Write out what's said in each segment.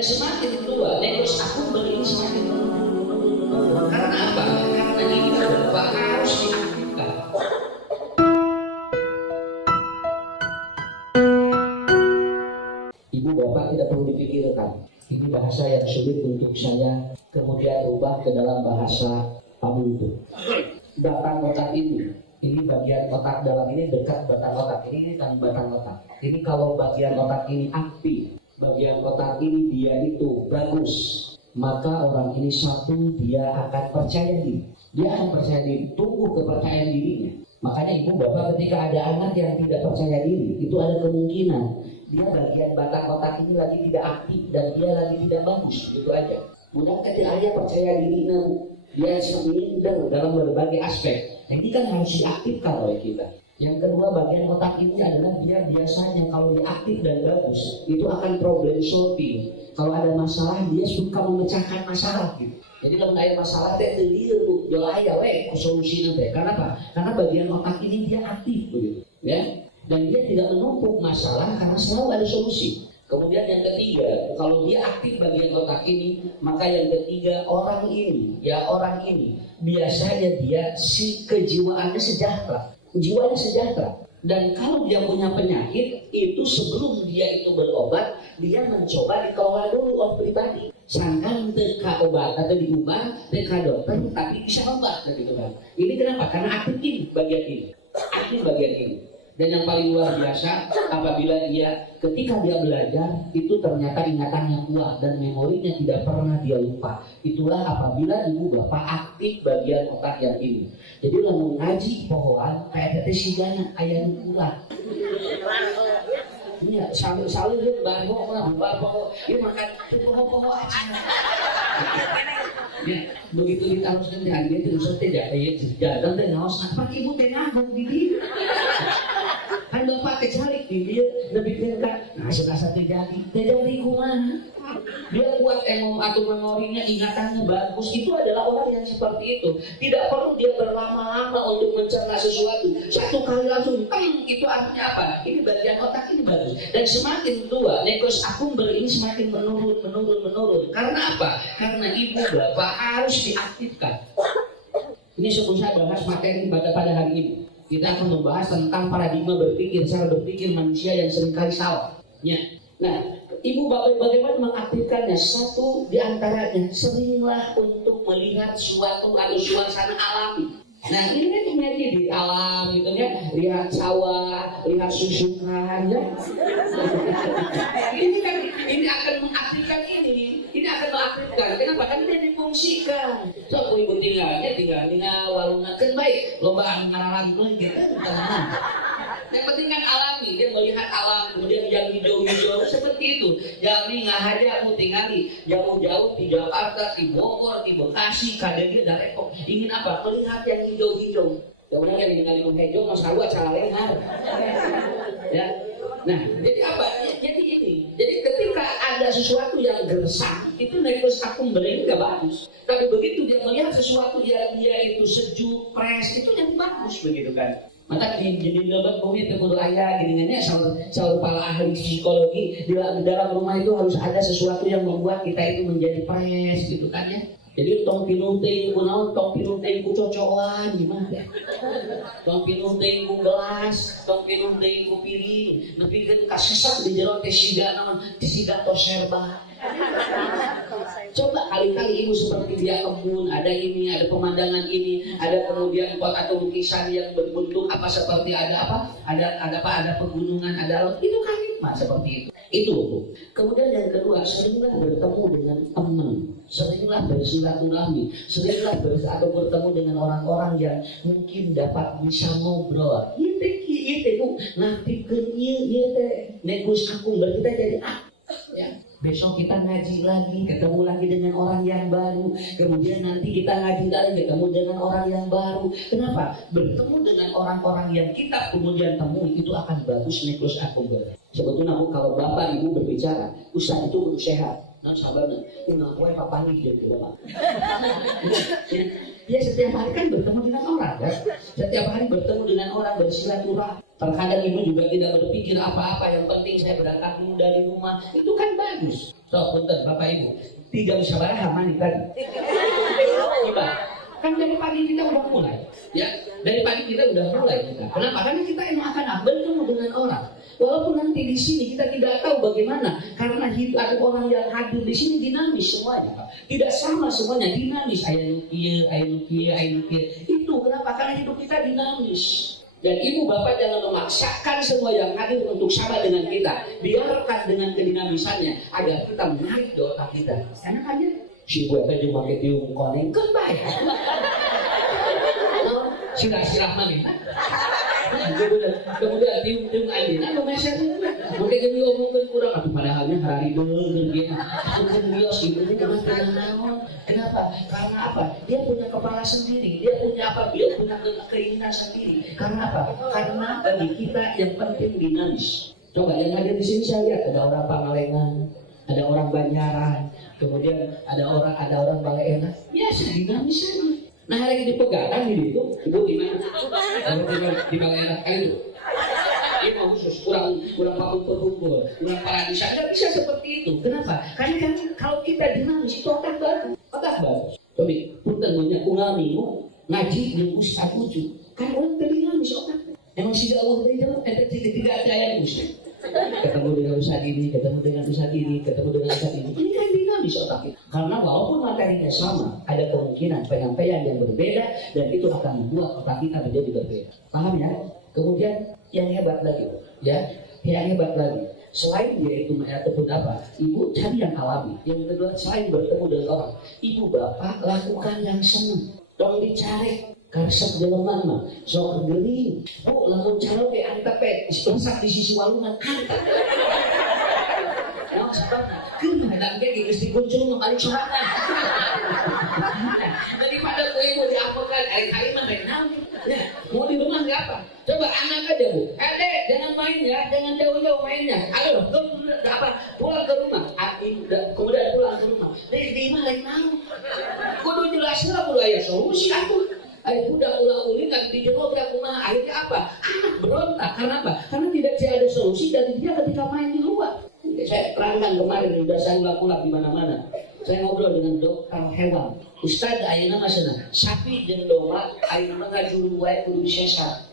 Semakin tua, nekos aku ini semakin menurun. Karena apa? Karena ini harus diaktifkan. Ibu bapak tidak perlu dipikirkan. Ini bahasa yang sulit untuk saya kemudian ubah ke dalam bahasa kamu itu. Batang otak ini bagian otak dalam ini dekat batang otak. Ini kan batang otak. Ini kalau bagian otak ini aktif, bagian otak ini dia itu bagus, maka orang ini satu dia akan percaya diri. Dia akan percaya diri, tumbuh kepercayaan dirinya. Makanya ibu bapak ketika ada anak yang tidak percaya diri, itu ada kemungkinan dia bagian batang otak ini lagi tidak aktif dan dia lagi tidak bagus, gitu aja. Mudah-mudahan dia percaya diri, dia minder dalam berbagai aspek. Ini kan harus diaktifkan oleh kita. Yang kedua, bagian otak ini adalah dia biasanya kalau dia aktif dan bagus, itu akan problem solving. Kalau ada masalah, dia suka memecahkan masalah gitu. Jadi kalau ada masalah, dia tuh jual ayah, solusi nanti. Karena apa? Karena bagian otak ini dia aktif begitu, ya. Dan dia tidak menumpuk masalah karena selalu ada solusi. Kemudian yang ketiga, kalau dia aktif bagian otak ini, maka yang ketiga orang ini biasanya dia si kejiwaannya sejahtera. Jiwanya sejahtera. Dan kalau dia punya penyakit, itu sebelum dia itu berobat, dia mencoba dikelola dulu oleh pribadi. Sangkan teka obat atau diubah, teka dokter, tapi bisa obat gitu kan. Ini kenapa? Karena aktif bagian ini. Aktif bagian ini. Dan yang paling luar biasa, apabila dia ketika dia belajar, itu ternyata ingatannya kuat dan memorinya tidak pernah dia lupa. Itulah apabila ibu bapak aktif bagian otak yang ini. Jadi lah mengaji pohon kayak tete sigana ayah nukulan. Iya, selalu dia barbo lah, barbo. Ini makan pohon aja. Ya, begitu ditaruhkan di angin terus tidak kayak jalan dan ngawas. Apa ibu tenang di kan bapak kecalik di dia lebih dekat. Nah serasa terjadi kumaha. Dia kuat atau memorinya, ingatannya bagus. Itu adalah orang yang seperti itu. Tidak perlu dia berlama-lama untuk mencerna sesuatu. Satu kali langsung, itu artinya apa? Ini bagian otak ini bagus. Dan semakin tua, nekos akum ini semakin menurun. Karena apa? Karena ibu bapak harus diaktifkan. Ini sebelum saya bahas materi pada hari ini. Kita akan membahas tentang paradigma berpikir, cara berpikir manusia yang seringkali salah. Ya. Nah, ibu bapak bagaimana mengaktifkannya? Satu diantaranya, seringlah untuk melihat suatu atau suasana alami. Nah, ini kan terjadi di alam gitu ya, lihat sawah, lihat susukan ya. ini akan mengaktifkan ini akan mengaktifkan. Kenapa? Kan dia difungsikan. So, ibu tinggal warungnya kan baik, lombaan ngaralan gitu. Yang penting kan alami, dia melihat alam, kemudian yang hijau-hijau seperti itu. Jadi ngahaja mu tingali jauh-jauh di Jakarta, di Bogor, di Bekasi, kadang dia dari Depok. Ingin apa? Melihat yang hijau-hijau. Kemudian yang ningali mu hijau mas hawa cara lengar. Ya. Nah, jadi apa? Jadi ini. Jadi ketika ada sesuatu yang gersang, itu nekos akum bering gak bagus. Tapi begitu dia melihat sesuatu yang dia itu sejuk, fresh, itu yang bagus begitu kan. Maka jadi lebat bumi terkudu ayah gini-gini selalu para ahli psikologi di dalam rumah itu harus ada sesuatu yang membuat kita itu menjadi fresh gitu kan ya. Jadi tong pinunting ku naon, tong pinunting ku cocokan gimana? Tong pinunting ku gelas, tong pinunting ku piring, nepikeun kasesak di jero teh siga naon, teh siga tos serba. Coba kali-kali ibu seperti dia kebun, ada ini, ada pemandangan ini, ada kemudian pot atau lukisan yang berbentuk apa seperti ada pegunungan, ada laut, itu kan hikmah seperti itu. Itu. Kemudian yang kedua, seringlah bertemu dengan teman, seringlah bersilaturahmi, seringlah bertemu dengan orang-orang yang mungkin dapat bisa ngobrol. Itu ngapikeun ieu teh negus aku kita jadi ya. Besok kita ngaji lagi, ketemu lagi dengan orang yang baru. Kemudian nanti kita ngaji lagi, ketemu dengan orang yang baru. Kenapa? Bertemu dengan orang-orang yang kita kemudian temui itu akan bagus nekus aku. Sebetulnya kalau bapak ibu berbicara, usaha itu harus sehat. Nah sabarnya, ngapain papa nih gitu bapak. Dia setiap hari kan bertemu dengan orang, kan? Setiap hari bertemu dengan orang bersilaturahmi. Terkadang ibu juga tidak berpikir apa-apa, yang penting saya berangkat dulu dari rumah. Itu kan bagus. So, punten Bapak Ibu, 3 musyawarah mani tadi. Gimana? Kan dari pagi kita udah mulai, ya. Dari pagi kita udah mulai kita. Kenapa? Karena kita emang akan bertemu dengan orang. Walaupun nanti di sini kita tidak tahu bagaimana, karena ada orang yang hadir di sini dinamis semuanya, Pak. Tidak sama semuanya, dinamis. Ayah nukia. Itu kenapa? Karena hidup kita dinamis. Dan ibu bapak jangan memaksakan semua yang hadir untuk sama dengan kita. Biarkan dengan kedinamisannya agar kita menarik doa kita. Karena kan ya, si gue tadi pakai tiung koneng kembali. Sirah maling. Kemudian tiung angin. Aku mesernya. Mungkin jadi omongkan kurang. Tapi padahalnya hari gitu. Mungkin bios ibu ini kenapa? Kenapa? Karena apa? Dia punya kepala sendiri. Dia punya apa? Dia punya keinginan sendiri. Karena apa? Karena bagi kita yang penting dinamis. Coba yang hadir di sini saya lihat ada orang Pangalengan, ada orang Banjaran, kemudian ada orang Balai Enak. Ya, dinamis saja. Nah, hari ini pegangan ini itu gimana? Di Balai Enak kan itu. Ini mau khusus kurang paham berhukum, kurang paradisa, nggak bisa seperti itu. Kenapa? Karena kan kalau kita dinamis itu otak baru. Coba, punten banyak ulamimu ngaji dengan ustaz lucu. Kan orang terdinamis otak. Emang sudah Allah dari dalam, tidak ada yang ustaz. Ketemu dengan ustaz ini, ketemu dengan ustaz ini. Ini kan dinamis otak kita. Karena walaupun materinya sama, ada kemungkinan penyampaian yang berbeda dan itu akan membuat otak kita menjadi berbeda. Paham ya? Kemudian yang hebat lagi, selain dia itu ataupun apa, ibu cari yang alami. Yang kedua, selain bertemu dengan orang, ibu bapak lakukan yang senang. Dong dicari karsep jelema mah sok geuning. Bu lamun calo ge anta pe masak di sisi walungan anta. Nah, sebabna keur hadang ge geus dikuncung mah balik sorangan. Daripada ibu diapakan hari-hari mah main naon. Nah, mau di rumah nggak apa? Coba anak aja bu, adek jangan main ya, jangan jauh-jauh mainnya. Aduh, apa? Pulang ke rumah, kemudian pulang ke rumah. Di mana lain naon? Kudu jelasnya lah, kudu aya solusi aku. Ayo budak ulang-uling kan di jero kumaha. Akhirnya apa? Anak berontak. Karena apa? Karena tidak ada solusi dari dia ketika main di luar. Saya terangkan kemarin sudah saya ulang-ulang di mana-mana. Saya ngobrol dengan dokter hewan. Ustaz ayeuna mah cenah, sapi jeung domba ayeuna mah ngajuru wae kudu disesar.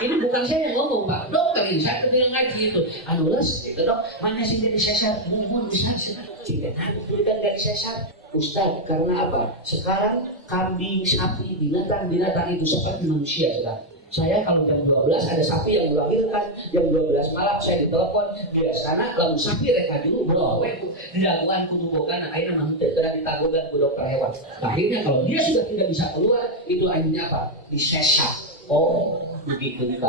Ini bukan saya yang ngomong Pak, dokter ini saya ketika ngaji itu. Anu leus itu dok, mana sih disesar? Mun Ustaz, tidak ada kan enggak disesar. Ustaz, karena apa? Sekarang kambing, sapi, binatang itu seperti manusia sekarang. Saya kalau jam 12 ada sapi yang melahirkan, jam 12 malam saya ditelepon biasana lalu sapi reka dulu belum dilakukan kutubokan akhirnya mantu tidak ditanggungan ke dokter hewan. Akhirnya kalau dia sudah tidak bisa keluar itu akhirnya apa? Disesar. Oh begitu itu.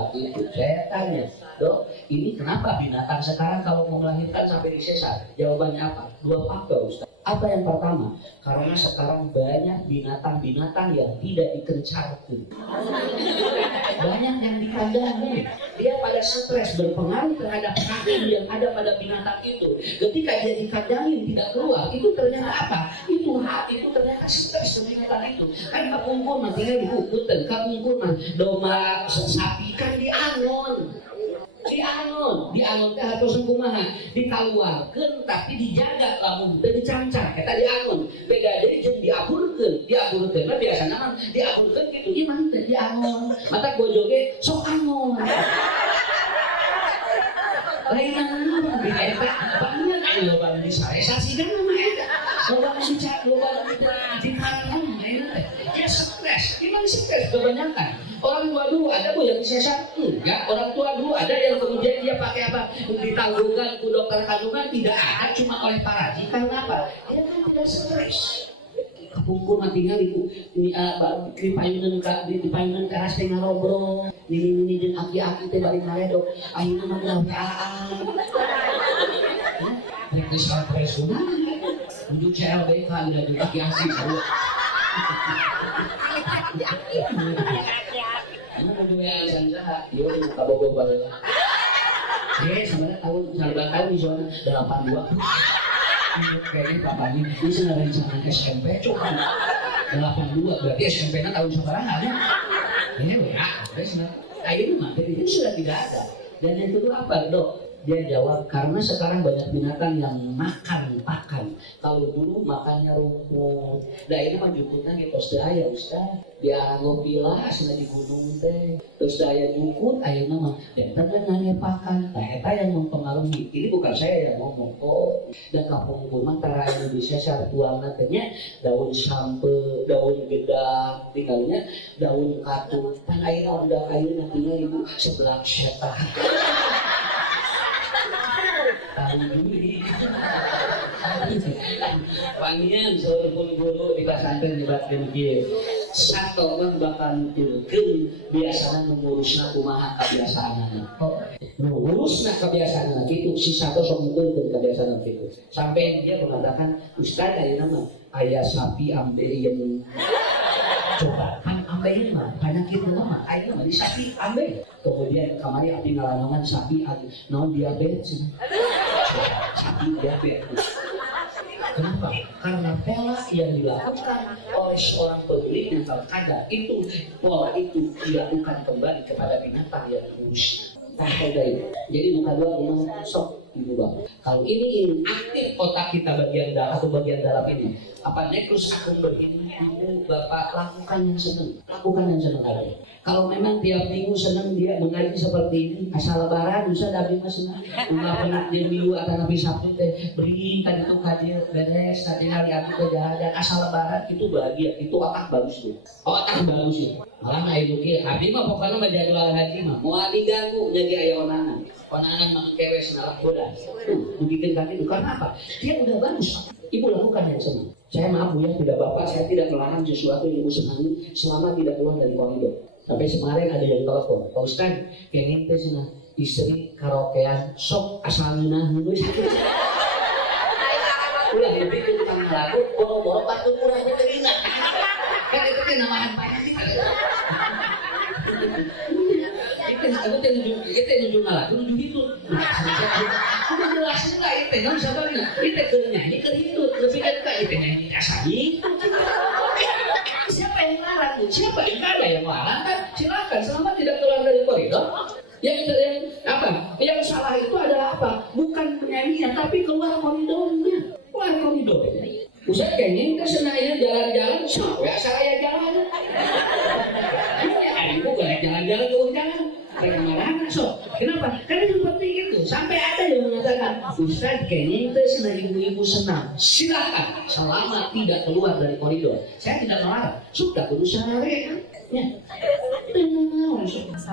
Saya tanya, dok ini kenapa binatang sekarang kalau mau melahirkan sampai disesar? Jawabannya apa? 2 faktor Ustaz. Apa yang pertama? Karena sekarang banyak binatang-binatang yang tidak dikencarkan. Banyak yang dikandangin. Dia pada stres berpengaruh terhadap rahim yang ada pada binatang itu. Ketika dia dikandangin tidak keluar, itu ternyata apa? Itu ternyata stres binatang itu. Kan kapungkur mah tinggal dihukutan, kapungkur mah domba, sapi kan diangon teh atau kumaha dikaluarkeun tapi dijaga lamun teu dicancar eta diangon beda deui jeung diaburkeun mah biasana mah diaburkeun kitu ieu mah teh diangon mata bojoge sok angon lain naon di eta banyak anu loba disariasasikan mah eta loba di kantor eta ya stres gimana stres kebanyakan. Orang tua dulu ada bu yang disesar enggak, orang tua dulu ada yang kemudian dia pakai apa ditanggungan ke dokter kandungan tidak ada cuma oleh paraji karena apa? Dia kan tidak stres. Kapungkur mah tinggal di payunan teras teh ngarobrol, ini jeung aki-aki teh bari ngaledok, ayeuna mah gaweaan. Rek geus presuna. Menuju CLBK udah jeung aki-aki sarua. Karena kedua yang jahat, dia buka bobo balik. Dia sebenarnya tahun di zona 82. Kayaknya papanya itu sengaja rencana SMP cuman 82 berarti SMP-nya tahun sekarang ada. Ini ya, Akhirnya mah itu sudah tidak ada. Dan yang kedua apa dok? Dia jawab, karena sekarang banyak binatang yang makan pakan. Kalau dulu makannya rumput, nah ini mah jukutnya gitu, sedaya Ustaz. Dia ngopilah, asli di gunung teh. Terus daya jukut, akhirnya mah dan terdengarnya pakan. Nah itu yang mempengaruhi. Ini bukan saya yang ngomong. Oh, dan kampung rumah tera Indonesia sarpuang nantinya daun sampe, daun gedang, tinggalnya daun katun. Kan akhirnya udah kayu nantinya ibu sebelah setan. Wangian seorang guru di pesantren dibatkan dia satu orang bakal turun biasanya mengurusnya kumaha kebiasaan mengurusnya kebiasaan itu si satu sok turun kebiasaan itu sampai dia mengatakan Ustaz dari nama ayah sapi ambil yang coba kan ambil mah penyakit lama ayah mah di sapi ambil kemudian kemarin abdi ngalanongan sapi non diabetes sapi diabetes. Kenapa? Karena pola yang dilakukan oleh seorang pembeli yang ada itu pola itu dilakukan kembali kepada binatang yang diurus. Jadi bukan dua rumah sok ibu bapak. Kalau ini aktif otak kita bagian dalam atau bagian dalam ini, apa nekrus akan begini ibu bapak lakukan yang senang, ada. Kalau memang tiap minggu senang dia mengaji seperti ini, asal lebaran bisa dapat mas senang. Udah pernah di minggu atau nabi sabtu teh beri tadi itu kadir beres tadi hari aku kejalan asal lebaran itu bahagia, itu otak bagus tuh, otak bagus ya. Malah nggak ibu kia, abdi mah pokoknya mah jadwal haji mah, mau diganggu jadi ayah onangan mengkewes nalak bodas. Begitu kan itu karena apa? Dia udah bagus. Ibu lakukan yang senang. Saya maaf bu ya, tidak bapak, saya tidak melarang sesuatu yang ibu senangi selama tidak keluar dari koridor. Sampai kemarin ada yang telepon, Pak Ustaz, pengen teh sana istri karaokean sok asal ngeunah dulu sakit. Ulah lebih ke tukang lagu, boro-boro batu murah beterina. Kan itu kan namahan banyak kita. Itu nunjuk ngalah, nunjuk itu. Udah jelasin lah itu, nggak bisa banget. Itu nyanyi ke itu, lebih kan kayak itu nyanyi kasari. Siapa yang larang? Siapa yang ada yang larang kan? Silakan, selama tidak keluar dari koridor. Yang salah itu adalah apa? Bukan penyanyian, tapi keluar koridornya. Keluar koridor. Ustaz kayaknya kita senangnya jalan-jalan, ya saya jalan. Ya, ibu boleh jalan-jalan ke jalan. Kemana-mana so. Kenapa? Karena seperti itu. Sampai ada yang mengatakan, Ustaz kayaknya kita senang ibu-ibu senang. Silakan, selama tidak keluar dari koridor. Saya tidak melarang. Sudah berusaha ya.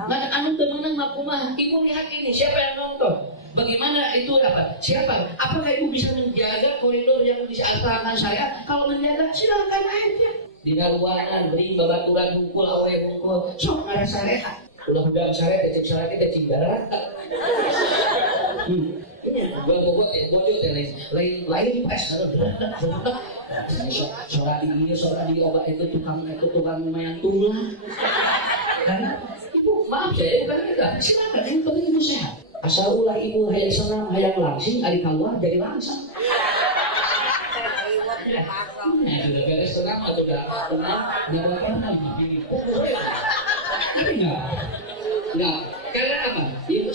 Mana anu temenan makumah. Ibu lihat ini, siapa yang nonton? Bagaimana itu apa? Siapa? Apakah ibu bisa menjaga koridor yang diantarkan saya? Kalau menjaga, silakan aja. Di ruangan, beri babaturan bungkul, awe bungkul. So, ngerasa rehat. Udah saya cek darah. Gua bobot ya, bojot ya lain pas soal di obat itu tukang lumayan tulang. Karena ibu maaf saya bukan kita, silakan yang penting ibu sehat. Asal ulah ibu hayang senang, hayang langsing, adik keluar jadi langsung. Sudah beres tenang atau sudah tenang, nggak apa-apa lagi. Tapi enggak. Karena apa? Ya,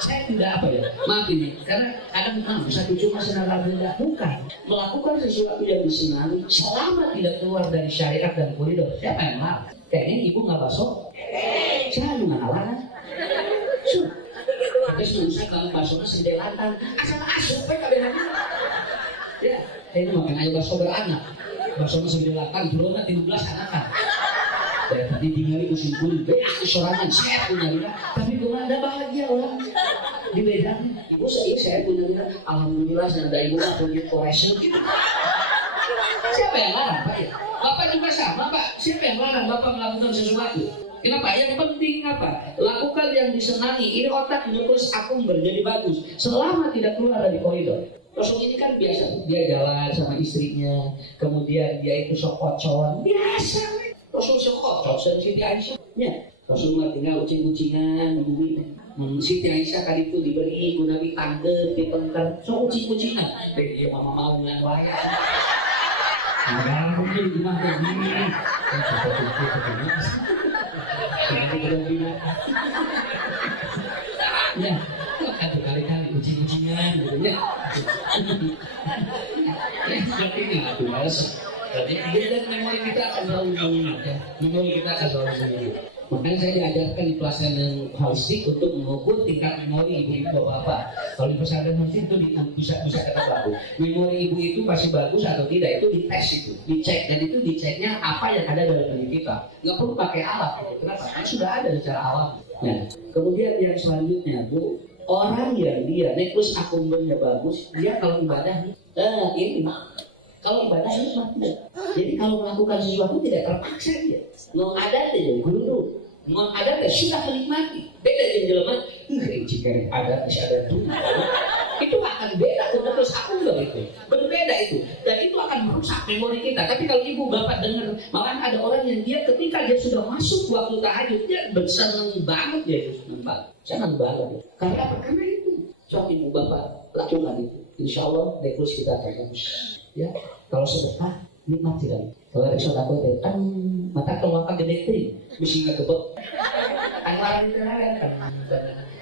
saya tidak apa ya. Maaf ini, karena kadang satu cuma senang rendah bukan melakukan sesuatu yang disenangi selama tidak keluar dari syariat dan koridor. Siapa yang marah? Kayaknya ibu nggak basok. Saya juga halangan. Terus manusia kalau basoknya sendelatan, asal asup kabeh. Ya, ini makan ayo basok beranak. Basoknya sendelatan, turunnya 13 anak. Ya, tadi tinggali musim kulit, aku sorangan, saya punya lina, tapi kemana bahagia orang di Medan. Ibu saya punya lina, alhamdulillah ada ibu aku di koreksi. Siapa yang larang Pak ya? Bapak juga sama Pak. Siapa yang larang Bapak melakukan sesuatu? Kenapa? Yang penting apa? Lakukan yang disenangi. Ini otak terus aku menjadi bagus selama tidak keluar dari koridor. Rasul ini kan biasa, dia jalan sama istrinya, kemudian dia itu sok kocoran, biasa. Rasul sekot, Rasul Siti Aisyah, ya. Rasul mah tinggal kucing-kucingan di bumi. Siti Aisyah kali itu diberi Nabi tangga di pengker, so kucing-kucingan. Dari dia mau dengan wayang. Nah, mungkin gimana ini? Ya, kan berkali-kali uji-ujian gitu ya. Ya, seperti ini lah tuh, jadi dan memori kita akan selalu mengingat ya. Memori kita akan selalu mengingat. Makanya saya diajarkan di pelatihan yang holistik untuk mengukur tingkat memori ibu-ibu bapak-bapak. Kalau di pesantren holistik itu bisa kata bagus. Memori ibu itu pasti bagus atau tidak itu dites itu, dicek dan itu diceknya apa yang ada dalam diri kita. Nggak perlu pakai alat. Gitu. Kenapa? Karena sudah ada secara awam. Nah, kemudian yang selanjutnya Bu, orang yang dia neklus akumbennya bagus, dia kalau ibadah ini kalau ibadah ini tidak. Jadi kalau melakukan sesuatu tidak terpaksa dia. No ada deh guru. No ada deh sudah menikmati. Beda yang jelema, jika ada tuh. Itu akan beda kalau terus aku juga itu. Berbeda itu. Dan itu akan merusak memori kita. Tapi kalau ibu bapak dengar, malah ada orang yang dia ketika dia sudah masuk waktu tahajud dia senang banget dia senang banget. Karena apa? Karena itu. So ibu bapak lakukan itu. Insya Allah deklus kita akan bagus. Ya, kalau sedekah nikmat sekali. Kalau ada sedekah itu kan mata keluarkan gede teh, mesti nggak kebek. Anggaran kan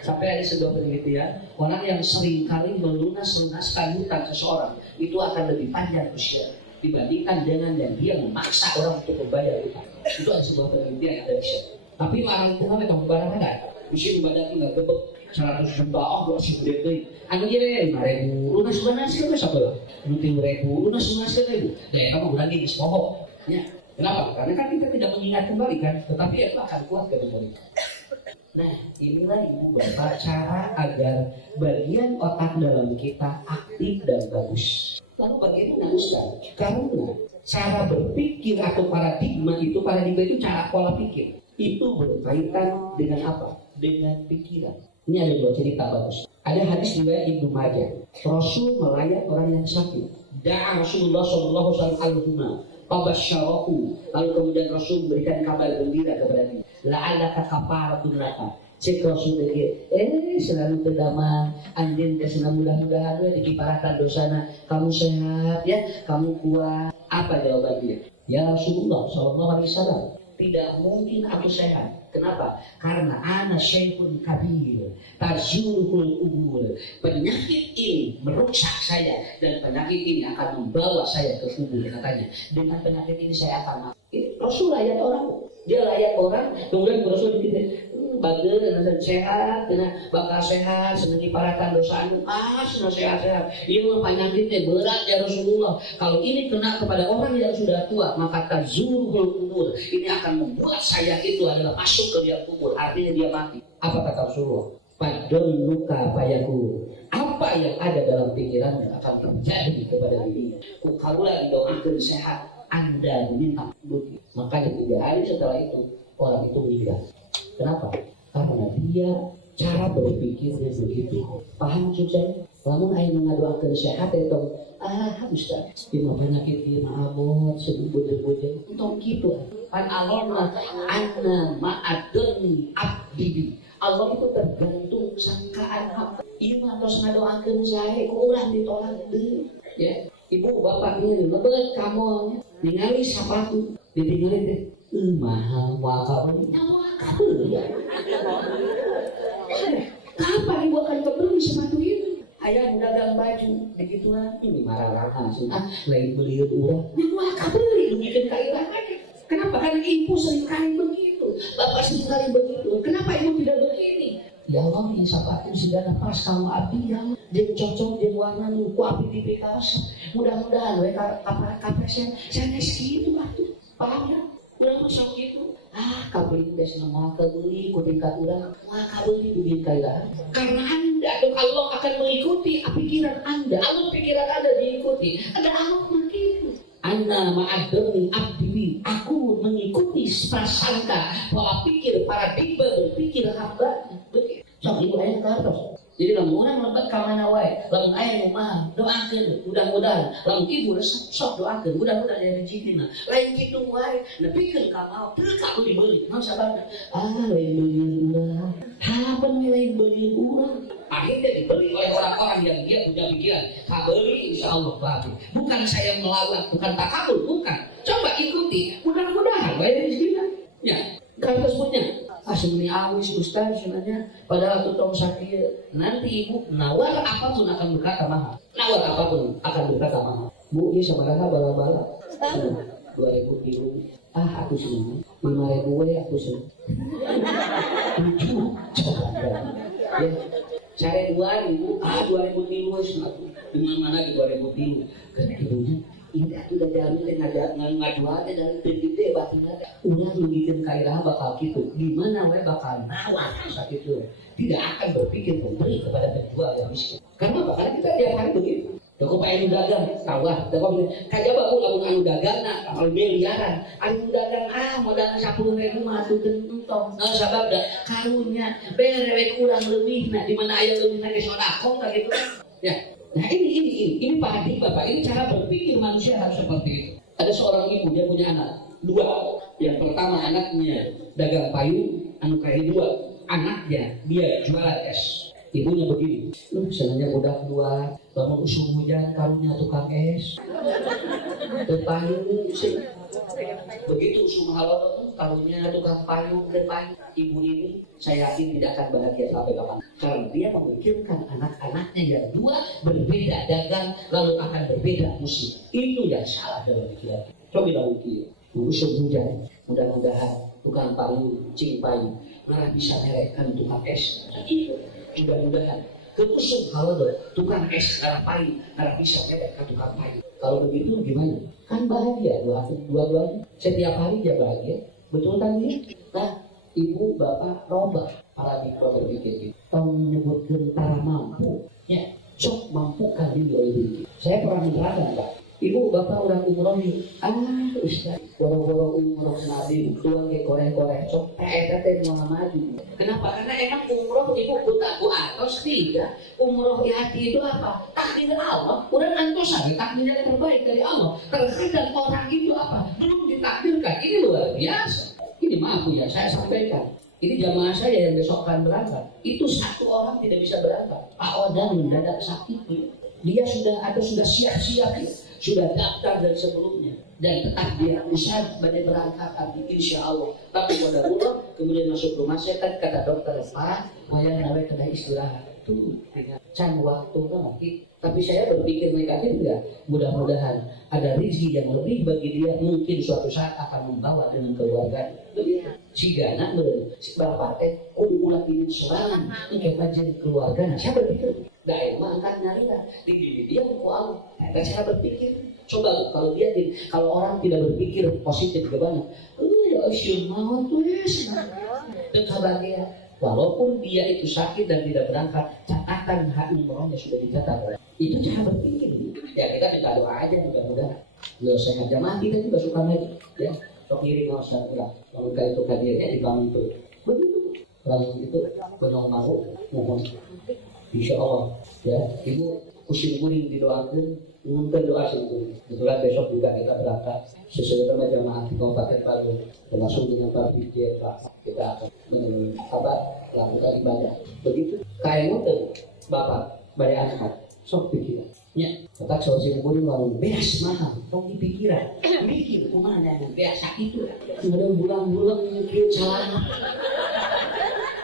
sampai ada sebuah penelitian orang yang sering kali melunaskan hutang seseorang itu akan lebih panjang usia dibandingkan dengan yang dia memaksa orang untuk membayar hutang. Itu ada sebuah penelitian yang ada di sana. Tapi marah itu kan kamu barang ada, mesti ibadah tinggal kebek. 100 juta, oh gak sih gede. Anu dia 5.000, lunas kan siapa? 20.000, lunas kan ibu. Ya kamu udah nih sepohok. Ya, kenapa? Karena kan kita tidak mengingat kembali kan, tetapi itu akan kuat ke memori. Nah, inilah ibu bapak cara agar bagian otak dalam kita aktif dan bagus. Lalu bagaimana Ustaz? Karena cara berpikir atau paradigma itu cara pola pikir. Itu berkaitan dengan apa? Dengan pikiran. Ini ada dua cerita bagus. Ada hadis riwayat Ibnu Majah. Rasul melayat orang yang sakit. Da'a Rasulullah sallallahu alaihi wasallam fabasyarahu. Lalu kemudian Rasul memberikan kabar gembira kepada dia. La'allaka kafaratun laka. Cek Rasul lagi. Selalu berdamai. Andin kesana mudah-mudahan dikiparahkan dosana. Kamu sehat ya. Kamu kuat. Apa jawaban dia? Ya Rasulullah sallallahu alaihi wasallam. Tidak mungkin aku sehat. Kenapa? Karena ana syekhun kabir tazurul kubur. Penyakit ini merusak saya dan penyakit ini akan membawa saya ke kubur katanya. Dengan penyakit ini saya akan mati. Ini Rasul layak orang. Dia layak orang. Kemudian Rasul bikin bagus dan sehat, kena bakal sehat, senangi parakan dosaan. Senang sehat-sehat. Ini penyakitnya berat ya Rasulullah. Kalau ini kena kepada orang yang sudah tua, maka tazurul kubur. Ini akan membuat saya itu adalah masuk ke dalam kubur. Artinya dia mati. Apa kata Rasulullah? Padon luka payaku. Apa yang ada dalam pikiran akan terjadi kepada dirinya. Kukaula didoakan sehat. Anda minta bukti. Maka 3 hari setelah itu orang itu meninggal. Kenapa? Karena dia cara berpikirnya begitu. Paham maksud saya? Lamun ayo mengaduakeun sehat itu Ustaz, di penyakit ieu mah abot sedih bojel-bojel. Entong kitu. Kan Allah mah anna ma'adun abdi. Allah itu tergantung sangkaan hamba. Ieu mah tos ngadoakeun sae ku urang ditolak deui. Ya, ibu bapak ieu lebet kamu ningali sapatu, ditinggali teh mahal wakabeli ya. Kapan ibu akan kebeli sepatu ini? Ayah dagang baju begituan ini marah-marah lain beli urang wakabeli bikin kailah aja. Kenapa? Karena ibu seringkali begitu, bapak seringkali begitu. Kenapa ibu tidak begini? Ya Allah, ini sepatu sudah pas kamu abdi ya. Dia cocok, dia warna ku abdi di bekas. Mudah-mudahan we kapresen saya segitu atuh. Paham ya? Urang sok gitu. Kabeli geus moal kabeli ku tingkat urang, moal kabeli dugi kailah. Karena Anda atau Allah akan mengikuti pikiran Anda. Allah pikiran Anda diikuti. Ada Allah begitu. Anda ma'adani abdi. Aku mengikuti prasangka, pola pikir, paradigma berpikir hamba. Begitu. Sok ibu aya kartos. Jadi lamun urang melebat ka mana wae, lamun aya nu mah doakeun mudah-mudahan. Lamun ibu resep sok doakeun mudah-mudahan aya rezekinya. Lain kitu wae, nepikeun ka mau teu ka dibeli. Naon sababna? Lain beli urang. Hapan lain beli urang. Akhirnya dibeli oleh orang-orang yang dia punya pikiran. Kabeli insyaallah bagus. Bukan saya melawan, bukan takabur, bukan. Coba ikuti, mudah-mudahan wae rezekinya. Ya, kartos punya. Asli awis Ustaz sebenarnya padahal tuh tong sakit nanti ibu nawar apapun akan berkata mahal, nawar apapun akan berkata mahal. Bu ini sama kakak bala-bala 2.000 kilo aku senang 5.000 we aku senang coba ya cari 2.000 2.000 kilo senang di mana di 2.000 kilo karena ibunya ini aku udah jamin ngajuannya dari gede batinnya udah bikin kairah bakal gitu gimana we bakal nawar sakit itu tidak akan berpikir memberi kepada penjual yang miskin karena apa? Karena kita tiap hari begitu cukup anu dagang tawar kayak baku lamun anu dagang kalau miliaran anu dagang modalnya 10.000 mah atukeun entong nah sabab da karunya berewe kurang lebih nah di mana aya leuwih ge sodaqoh gitu kan ya. Nah ini paradigma Bapak, ini cara berpikir manusia harus seperti itu. Ada seorang ibu, dia punya anak 2. Yang pertama anaknya dagang payung, anu kaya 2. Anaknya dia jualan es. Ibunya begini, senangnya budak 2, bangun usung hujan karunya tukang es. Payung sih. Begitu usung halal karunya tukang payung depan ibu ini saya yakin tidak akan bahagia sampai kapan karena dia memikirkan anak-anaknya yang 2 berbeda dagang lalu akan berbeda musim itu yang salah dalam pikiran. Coba mungkin musim hujan mudah-mudahan tukang payung cing payung malah bisa merekkan tukang es itu mudah-mudahan ke musim halal tukang es karena payung karena bisa merekkan tukang payung. Kalau begitu gimana? Kan bahagia dua-duanya setiap hari dia bahagia betul kan ini? Nah ibu bapak robah paradigma berpikir gitu. Menyebutkan para mampu, ya sok mampu kali diri. Saya pernah menerangkan Pak. Ibu bapak orang umroh nih, Ustaz, boro-boro umroh nabi, tuang ke koreh-koreh, sok eta teh mau maju. Kenapa? Karena emang umroh ibu kutaku atos tidak. Umroh hati itu apa? Takdir Allah. Udah antos saja takdir yang terbaik dari Allah. Terkadang orang itu apa? Belum ditakdirkan. Ini luar biasa. Ini maaf ya, saya sampaikan. Ini jamaah saya yang besok akan berangkat. Itu 1 orang tidak bisa berangkat. Pak Odan mendadak sakit. Dia sudah siap-siap ya. Sudah daftar dari sebelumnya. Dan tetap dia bisa banyak berangkat insya Allah. Tapi pada bulan kemudian masuk rumah saya kan kata dokter Pak, wayang nawe kena istirahat. Tuh dengan can waktu nanti. Tapi saya berpikir negatif enggak. Mudah-mudahan ada rezeki yang lebih bagi dia mungkin suatu saat akan membawa dengan keluarga. Sigana si bapak teh kudu ulah ini sorangan engke panjen keluarga. Nah, saya berpikir daerah mah angkat nyarita tinggi dia ku Allah. Nah, saya berpikir coba kalau orang tidak berpikir positif gimana? Ya asyik mau tuh dan kebahagiaan. Walaupun dia itu sakit dan tidak berangkat, catatan hak umrohnya sudah dicatat. Itu cara berpikir. Ya kita minta doa aja mudah-mudahan. Beliau sehat jamaah kita juga suka ngaji. Ya, sok ngirim masa ulang. Kalau itu kadirnya di bangun itu. Begitu. Orang itu penyong mau mohon. Insya Allah. Ya, ibu kusim kuning didoakan. Mungkin doa sendiri. Kebetulan besok juga kita berangkat sesuai dengan jamaah di Kabupaten Palu, termasuk dengan Pak Dirjen Pak. Kita akan melakukan ibadah. Begitu. Kayak itu Bapak banyak anak. Sok pikiran. Ya, kata solusi kuning lalu beas mahal. Sok pikiran. Mikir kemana yang biasa itu. Ada bulan-bulan mikir celana.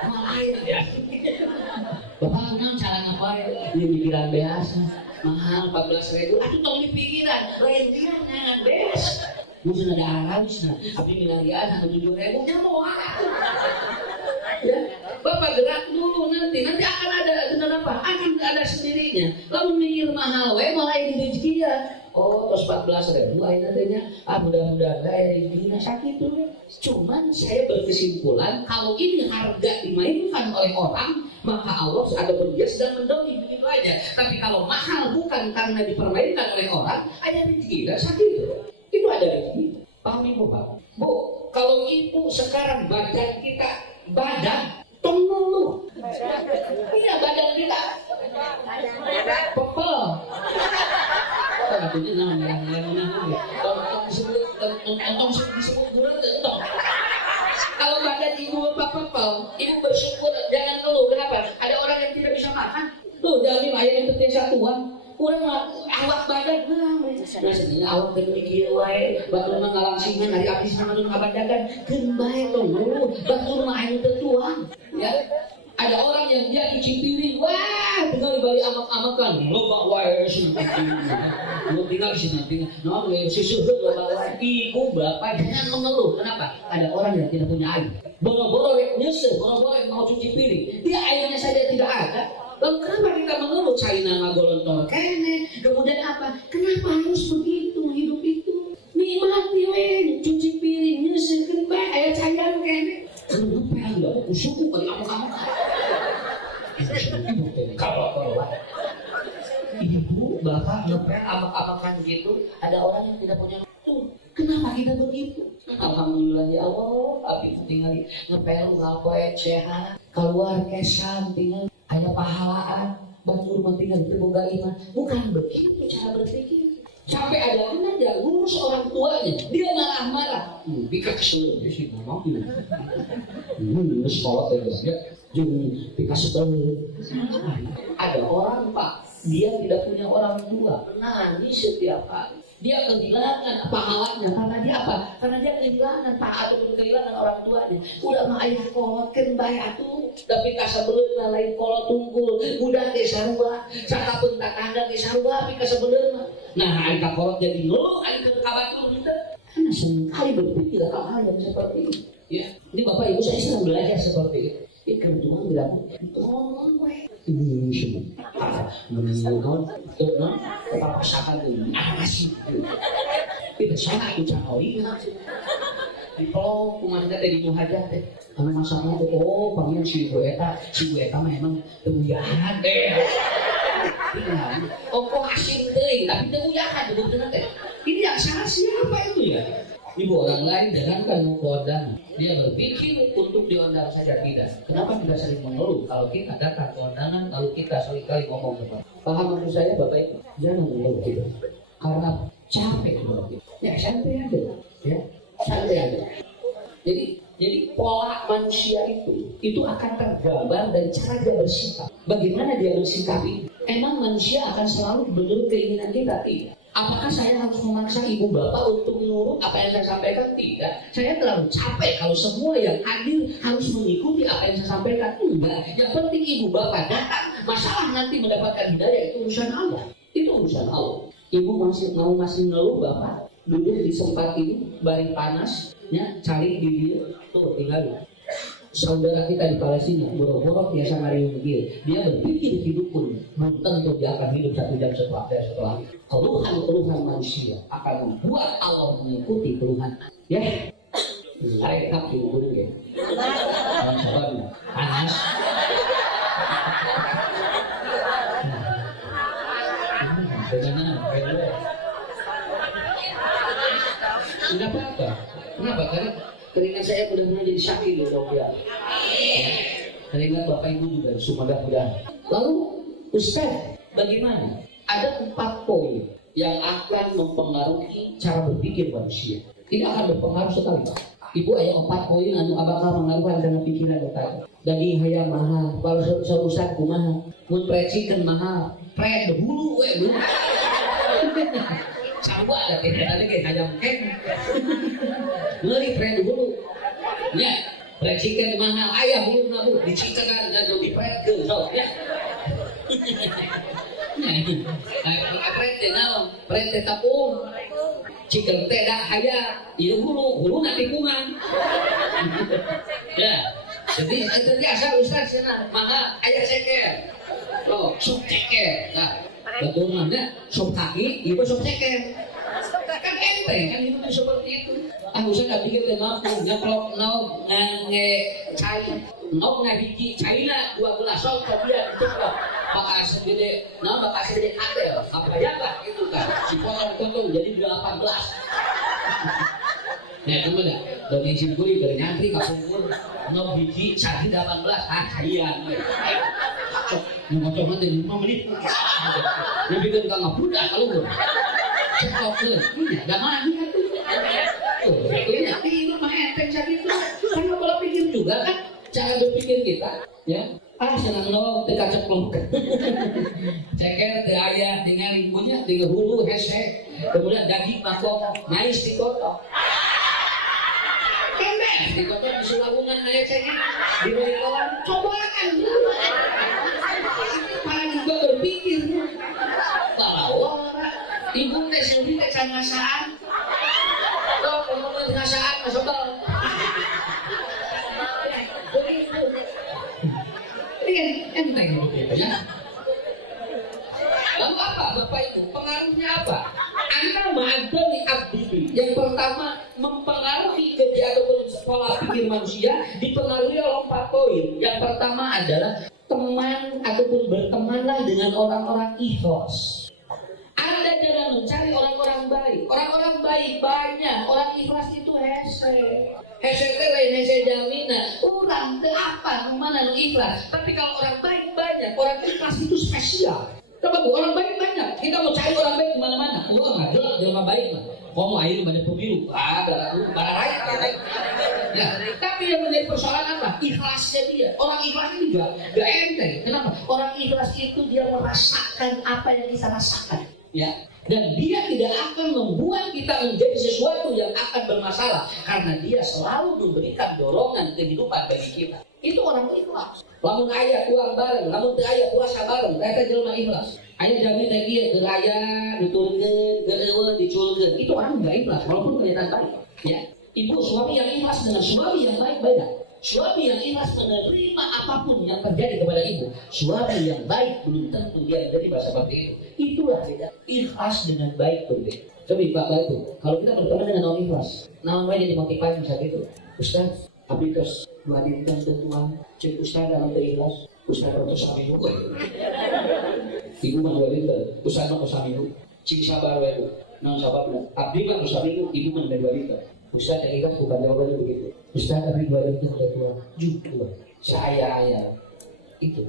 Malah ya. Bapak kenal celana apa ya? Ini pikiran biasa. Mahal 14.000, aduh tong di pikiran, lain dia jangan beres. Mungkin ada arabis nah, tapi milarian 7.000 nya mau ya, Bapak gerak dulu nanti akan ada dengan apa? Akan ada sendirinya. Lalu mikir mahal, malah ini rezeki ya. Oh, terus 14.000, lain adanya. Mudah-mudahan rezekinya sakit tuh. Cuman saya berkesimpulan kalau ini harga dimainkan oleh orang, maka Allah ataupun dia sedang mendolimi begitu aja. Tapi kalau mahal bukan karena dipermainkan oleh orang, ada rezeki dan sakit. Itu ada rezeki. Paham ibu Pak? Bu, kalau ibu sekarang badan kita tong nulu. Iya badan kita. Pepel. Katanya disebut gurun tentang. Kalau badan ibu bapak pepel, ibu bersyukur jangan ngeluh. Kenapa? Ada orang yang tidak bisa makan. Tuh, jadi ayam itu satuan. Kurang awak badan, Nah sebenarnya awak teh mikir wae, batur mah ngalangsingan hari abdi sana nu ngabandagan, keun bae tong batur mah anu teu tuang. Ya. Ada orang yang dia cuci piring, wah tinggal di balik amak-amakan, loba wae sih. Lu tinggal di sini tinggal, nah we sisuhut loba wae. Ibu bapak jangan mengeluh. Kenapa? Ada orang yang tidak punya air. Boro-boro nyesel, boro-boro mau cuci piring, dia airnya saja tidak ada. Lalu kenapa kita mengeluh? China ngagolontol kene. Kemudian apa? Kenapa harus begitu hidup itu? Nikmati we, cuci piring, nyesel kan bae aya cairan kene. Kenapa enggak usuku balik amak-amak? Kalau ibu bapak ngepel amak-amakan gitu, ada orang yang tidak punya waktu. Kenapa kita begitu? Alhamdulillah ya Allah, tapi tinggal ngepel ngapoe sehat, keluar kesan tinggal aya pahalaan, batur mah tinggal terboga iman. Bukan begitu cara berpikir. Sampai ada anak yang ngurus orang tuanya, dia marah-marah. Bika kesel, dia sih ngomong gitu. Sekolah ya, jadi bika kesel. Ada orang Pak, dia tidak punya orang tua, nangis setiap hari. Dia kehilangan pahalanya karena dia apa? Karena dia kehilangan ataupun kehilangan orang tuanya. Udah mah ayah kolot kan bae atuh, tapi kasabeulna lain kolot tunggul, udah ge sarua, sakapeun tatangga ge sarua tapi kasabeulna. Nah, ari ka kolot jadi ngeluh, ari ke kabatur kita. Karena seringkali berpikir hal yang seperti ini. Ya, ini Bapak Ibu saya sedang belajar seperti itu. Ikan tuang bilang, tolong weh. Ini semua. Menurut non, kepapasakan itu asik. Itu sana aku cakoi. Di pelok, kumanda teh di muhajat teh. Anu masalah tuh, oh panggil si Bu Eta mah emang temuyahan deh. Oh kok asing deh, tapi temuyahan bener-bener teh. Ini yang salah siapa itu ya? Ibu orang lain jangankan mengkodang, dia berpikir untuk diundang saja tidak. Kenapa kita sering mengeluh kalau kita datang ke undangan, lalu kita seringkali ngomong dengan paham maksud saya Bapak Ibu? Jangan mengeluh gitu, karena capek gitu. Ya santai aja, ya santai aja. Jadi pola manusia itu akan tergambar dari cara dia bersikap. Bagaimana dia bersikap ini? Emang manusia akan selalu menurut keinginan kita? Tidak. Apakah saya harus memaksa ibu bapak untuk menurut apa yang saya sampaikan? Tidak. Saya terlalu capek kalau semua yang hadir harus mengikuti apa yang saya sampaikan. Enggak. Yang penting ibu bapak datang. Masalah nanti mendapatkan hidayah itu urusan Allah. Itu urusan Allah. Ibu masih ngeluh bapak duduk di tempat ini bari panas, ya cari di dia tuh tinggal. Saudara kita di Palestina, boro-boro biasa ngariung begini. Dia berpikir hidup pun belum tentu dia akan hidup 1 jam setelah keluhan manusia akan membuat Allah mengikuti keluhan. Ya, saya tak diukur ya. Sabar, panas. Bagaimana? Tidak apa-apa. Kenapa? Karena teringat saya mudah-mudahan jadi sakit loh dok ya. Teringat Bapak Ibu juga mudah-mudahan. Lalu Ustaz, bagaimana? Ada 4 poin yang akan mempengaruhi cara berpikir manusia. Tidak akan berpengaruh sekali Pak. Ibu ayat 4 poin anu bakal mengaruhi dengan pikiran kita. Daging hayam mahal, kalau urusan kumaha, mun precikeun mahal, pred hulu we bu. Sarua ada tadi kayak hayam ken. Ngeri pred hulu. Ya, precikeun mahal, aya hulu na bu, dicikeun dan dipredkeun sok ya. Pred teh naon? Pred teh tapung. Cikel teh dah haya, ieu hulu na tikungan. Ya. Jadi itu biasa Ustaz cenah, maka aya ceker. Loh, sok ceker. Nah, betul mana? Sok kaki, ieu sok ceker. Kan enteng kan itu seperti itu. Ustaz enggak pikir teh mah ngeplok naon nge cai. Naon ngahiji caina 12 sok dia itu kok. Bakas gede, bakas gede katel. Apa ya lah itu kan. Si potong jadi 18. Ya kemudian dari simpuli dari nyantri kapungkur no biji satu 18 saya ngocok nanti 5 menit yang bikin kang ngabudak kalau gue cekok tuh gak mandi tuh ini nanti itu mah enteng saja itu karena pola pikir juga kan cara berpikir kita ya senang no teka ceplok ceker teh aya tinggal ibunya tinggal hulu hesek Kemudian daging mangkok, mais dikotok. Kemes dikotok di Sulawungan aja saya di Boyolali. Cobakan. Para juga berpikir. Bahwa ibu teh sendiri teh can ngasaan. Tuh, ngomongin ngasaan sebel. Ini enteng gitu ya. Lalu apa Bapak Ibu? Pengaruhnya apa? Anda ma'adani abdi. Yang pertama mempengaruhi kerja ataupun pola pikir manusia dipengaruhi oleh 4 poin. Yang pertama adalah teman ataupun bertemanlah dengan orang-orang ikhlas. Anda jangan mencari orang-orang baik. Orang-orang baik banyak. Orang ikhlas itu hese. Hese lain hese jaminan. Orang ke apa? Mana nu ikhlas? Tapi kalau orang baik banyak. Orang ikhlas itu spesial. Coba Bu, orang baik banyak. Kita mau cari orang baik kemana-mana. Nggak jelas dia orang baik mah. Kamu ayo banyak pemilu. Ada barang. Ya, tapi yang menjadi persoalan apa? Ikhlasnya dia. Orang ikhlas itu juga gak enteng. Kenapa? Orang ikhlas itu dia merasakan apa yang kita rasakan. Ya, dan dia tidak akan membuat kita menjadi sesuatu yang akan bermasalah karena dia selalu memberikan dorongan kehidupan bagi kita. Itu orang ikhlas. Lamun aya uang bareng, lamun teu aya puasa bareng, eta jelema ikhlas. Aya jamin teh kieu keur aya diturunkeun, keur eueuh diculkeun. Itu orang enggak ikhlas walaupun kelihatan baik. Ya, ibu suami yang ikhlas dengan suami yang baik beda. Suami yang ikhlas menerima apapun yang terjadi kepada ibu. Suami yang baik belum tentu dia menerima seperti itu. Itulah beda. Ikhlas dengan baik berbeda. Coba Bapak itu, kalau kita berteman dengan orang ikhlas, namanya jadi motivasi saat itu. Ustaz, abdi tos 2 dinten tentuan, cek Ustaz dalam berikhlas. Ustaz untuk samihu. Ibu mah 2 dinten, Ustaz mah samihu. Cing sabar wae. Naon sababna? Abdi mah samihu, ibu mah 2 dinten. Ustaz yang ikhlas bukan jawabannya begitu. Ustaz abdi 2 dinten tentuan, jujur. Saya itu.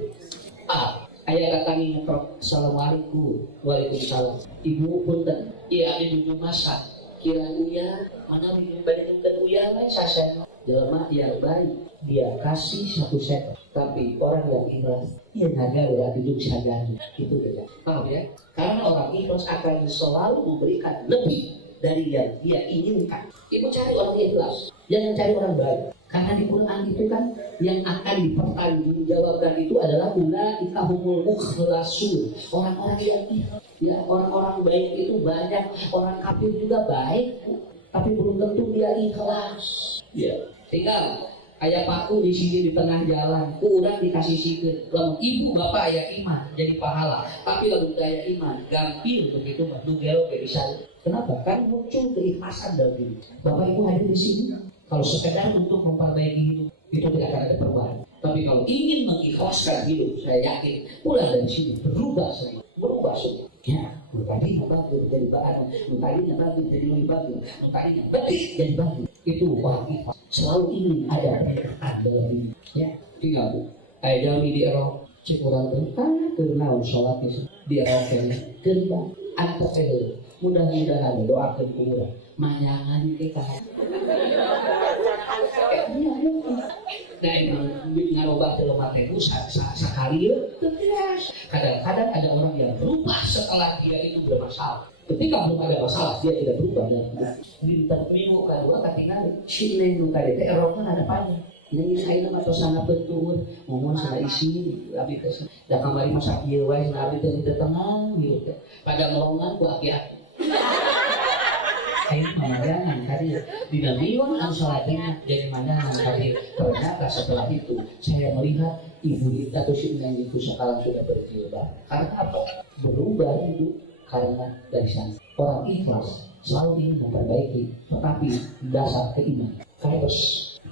Ayah datangi ngetrok, assalamualaikum, waalaikumsalam. Ibu punten, iya ada duduk masak. Kira uya, mana minum badai dan uya lain sasa. Jelema yang baik, dia kasih 1 sen. Tapi orang yang ikhlas, dia naga udah duduk sadar. Itu beda. Paham ya? Karena orang ikhlas akan selalu memberikan lebih dari yang dia inginkan. Ibu cari orang ikhlas, jangan cari orang baik. Karena di Quran itu kan yang akan dipertanggungjawabkan itu adalah ulaika humul mukhlasun, orang-orang yang ikhlas. Ya, orang-orang baik itu banyak, orang kafir juga baik, tapi belum tentu dia ikhlas. Ya, tinggal aya paku di sini di tengah jalan, kurang dikasih sikeun. Lamun ibu bapak aya iman jadi pahala, tapi lamun aya iman gampil begitu mah nu gelo ge bisa. Kenapa? Kan muncul keikhlasan dalam diri. Bapak ibu hadir di sini kalau sekedar untuk memperbaiki hidup itu tidak akan ada perubahan. Tapi kalau ingin mengikhlaskan hidup, saya yakin pulang dari sini berubah semua. Ya, tadi bagus jadi bahan, tadinya bagus jadi lebih bagus, tadinya betul jadi bagus. Itu orang ikhlas selalu ingin ada peningkatan dalam diri. Ya, tinggal Bu. Ayo di Eropa, cek orang kenal sholatnya di Eropa kenal antar mudah-mudahan doakan kurang manyangan kita. Nah emang ngarobah dalam materi sekali ya kadang-kadang ada orang yang berubah setelah dia itu bermasalah. Ketika belum ada masalah dia tidak berubah dan bintang minggu kedua ketika si neng luka itu Eropa ada panjang neng saya nama atau sangat betul ngomong sana isi abis kesana dah kembali masak jiwa nabi itu tenang gitu pada melongan ku aki-aki ini pemandangan tadi dinamiwan sholatnya jadi pemandangan tadi. Ternyata setelah itu saya melihat ibu kita atau si neng itu sekarang sudah berjilbab. Karena apa? Berubah hidup karena dari sana orang ikhlas selalu ingin memperbaiki, tetapi dasar keimanan harus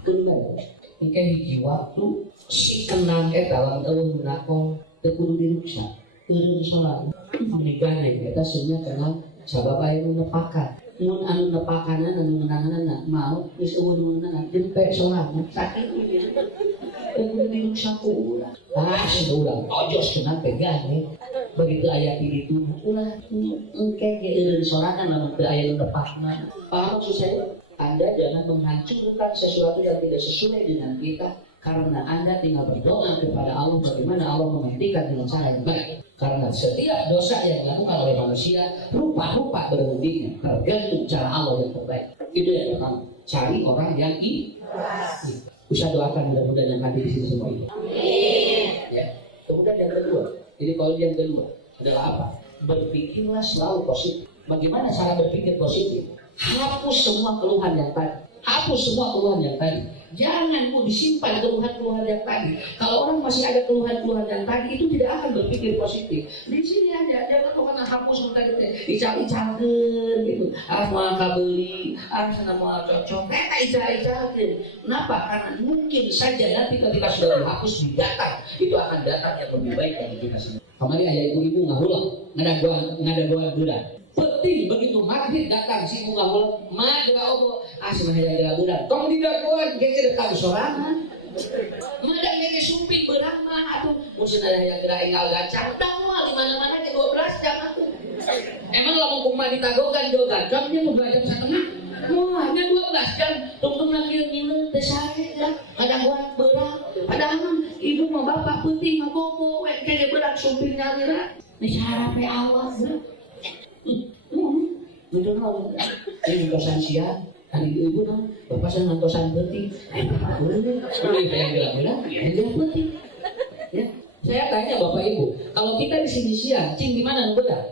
benar. Mungkin di waktu si kenang dalam tahun menakol terkudu diruksa, turun sholat, meninggalnya kita sebenarnya kenal sabab ayo nepakan. Mun anu nepakanan anu menanganan mau geus eueun menangan jempe sholat sakit ieu kudu diruksa ku urang urang ojos cenah pegang begitu aya pitu ulah engke ge eureun sholatan lamun teu aya nu nepakna. Paham maksud saya? Anda jangan menghancurkan sesuatu yang tidak sesuai dengan kita karena Anda tinggal berdoa kepada Allah bagaimana Allah menghentikan dengan cara yang baik. Karena setiap dosa yang dilakukan oleh manusia rupa-rupa berundingnya, tergantung cara Allah yang terbaik. Itu yang pertama, cari orang yang ikhlas. Bisa doakan mudah-mudahan yang hadir di sini semua itu. Ya. Kemudian yang kedua, jadi kalau yang kedua adalah apa? Berpikirlah selalu positif. Bagaimana cara berpikir positif? Hapus semua keluhan yang tadi. Hapus semua keluhan yang tadi. Jangan disimpan keluhan-keluhan yang tadi. Kalau orang masih ada keluhan-keluhan yang tadi, itu tidak akan berpikir positif. Di sini aja, jangan karena hapus tadi dicari-cari gitu. Mau kabeli, sana mau cocok, dicari-cari. Kenapa? Karena mungkin saja nanti ketika sudah dihapus di data, itu akan datang yang lebih baik bagi kita semua. Kemarin ayah ibu-ibu ngahulang, ngadaguan bulan. Penting begitu maghrib datang si bunga mulut madra obo asma hayang bulan tong didaguan gege datang sorangan madang gege sumpit berama atuh musim ada yang gerak ingal gacang tangwal di mana-mana ke 12 jam atuh emang lamun kumaha ditagogan jogan jamnya 2 jam setengah wah nya 12 jam tungtung lagi ngileun teh sae lah ngadaguan beurang padahal ibu mah bapak penting mah bobo we gege beurang sumpit nyalira ni sarape awas ini kosan siang, adik ibu nang, bapak saya ngantosan penting, bapak boleh, yang bilang, yang penting. Ya, saya tanya bapak ibu, kalau kita di sini siang, cing di mana bedah?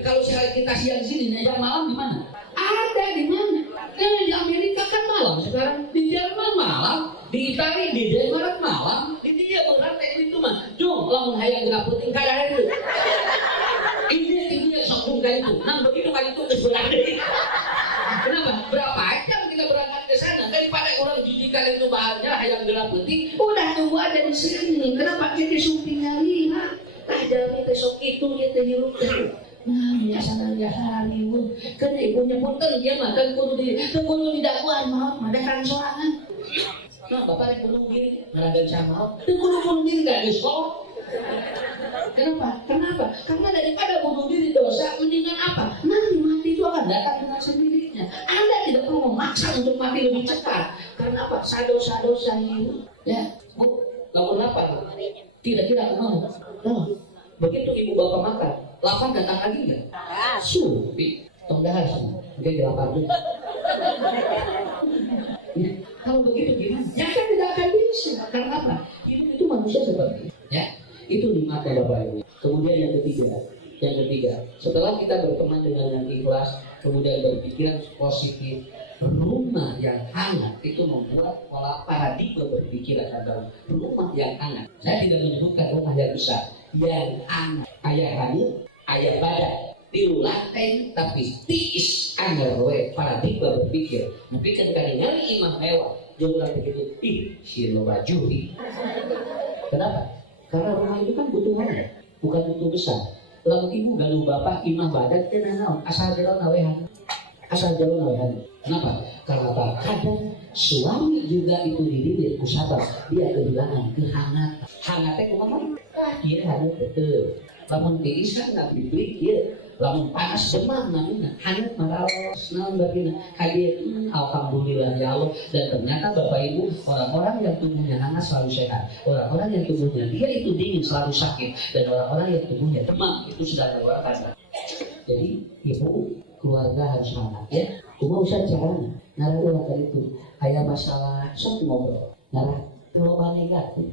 Kalau kita siang di sini, jam malam di mana? Ada di mana? Di Amerika kan malam sekarang, di Jerman malam, di Italia, di Denmark malam, di dia berat itu mah, jom, lamun hayang gerak penting kadang itu. Ini sokong kali itu, nah begitu kali itu kesebelah. Kenapa? Berapa jam kita berangkat ke sana daripada orang jijikan itu bahannya hayang gerak penting, udah tunggu aja di sini. Kenapa kita sumpingnya lihat? Jadi besok itu kita hirup terus. Nah, biasa Hollywood. Karena ibunya punten dia makan kudu di dakwaan mau madakan sorangan. Nah, bapak bunuh diri, ngadakan camal. Bunuh diri enggak diskol. Kenapa? Karena daripada bunuh diri dosa, mendingan apa? Nanti mati itu akan datang dengan sendirinya. Anda tidak perlu memaksa untuk mati lebih cepat. Karena apa? Dosa-dosa ini. Ya, bu, lapor apa? Kira-kira mau? Begitu ibu bapak makan, lapar datang lagi nggak? Supi, tongdahar semua. Mungkin di lapar juga. Ya, kalau begitu gimana? Ya kan tidak akan bisa. Karena apa? Hidup itu manusia seperti itu. Ya. Itu 5 ya Bapak Ibu. Kemudian yang ketiga, setelah kita berteman dengan yang ikhlas, kemudian berpikiran positif, rumah yang hangat itu membuat pola paradigma berpikiran adalah rumah yang hangat. Saya tidak menyebutkan rumah yang besar, yang hangat. Ayah hangat, ayah badan, tilu lantai, tapi tiis anggarwe paradigma berpikir. Tapi ketika nyari imah mewah, jumlah begitu, silo bajuri. Kenapa? Karena rumah itu kan butuhannya, bukan butuh besar. Lalu ibu galuh bapak imah badan kena naon asal jalan nawehan. Kenapa? Karena apa? Kadang suami juga itu diri usaha dia kehilangan kehangatan. Hangatnya kumaha? Dia hangat betul. Lamun tiis kan nggak dibeli dia. Lamun panas demam namanya hangat maraos naon bagina kaget alhamdulillah ya Allah. Dan ternyata Bapak Ibu orang-orang yang tubuhnya hangat selalu sehat, orang-orang yang tubuhnya dia itu dingin selalu sakit, dan orang-orang yang tubuhnya demam itu sedang berwarna. Jadi ibu keluarga harus hangat ya. Cuma usah caranya narah ulah itu ayah masalah sok ngobrol narah teloban negatif.